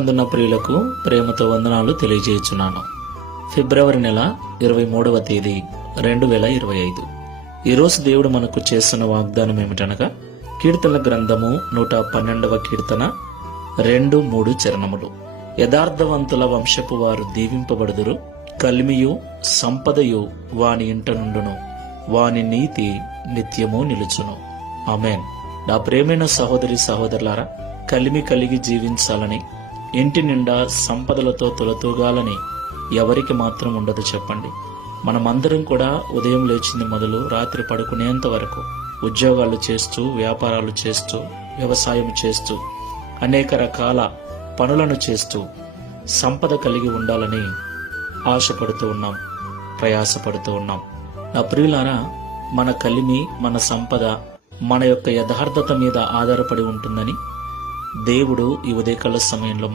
అందున్న ప్రియులకు ప్రేమతో వందనాలు తెలియజేయుచున్నాను. ఫిబ్రవరి నెల 23వ తేదీ 2025. ఈరోజు దేవుడు మనకు చేస్తున్న వాగ్దానం ఏమిటనగా, కీర్తనల గ్రంథము 112వ కీర్తన 2-3 చరణములు. యథార్థవంతుల వంశపు వారు దీవింపబడుదురు, కలిమియు సంపదయు వాని ఇంట నుండును, వాని నీతి నిత్యము నిలుచును. ఆమేన్. నా ప్రేమైన సహోదరి సహోదరులారా, కలిమి కలిగి జీవించాలని, ఇంటి నిండా సంపదలతో తొలతూగాలని ఎవరికి మాత్రం ఉండదు చెప్పండి. మనమందరం కూడా ఉదయం లేచింది మొదలు రాత్రి పడుకునేంత వరకు ఉద్యోగాలు చేస్తూ, వ్యాపారాలు చేస్తూ, వ్యవసాయం చేస్తూ, అనేక రకాల పనులను చేస్తూ సంపద కలిగి ఉండాలని ఆశపడుతూ ఉన్నాం, ప్రయాసపడుతూ ఉన్నాం. నా ప్రియులారా, మన కలిమి, మన సంపద మన యొక్క యథార్థత మీద ఆధారపడి ఉంటుందని దేవుడు ఈ ఉదయకాల సమయంలో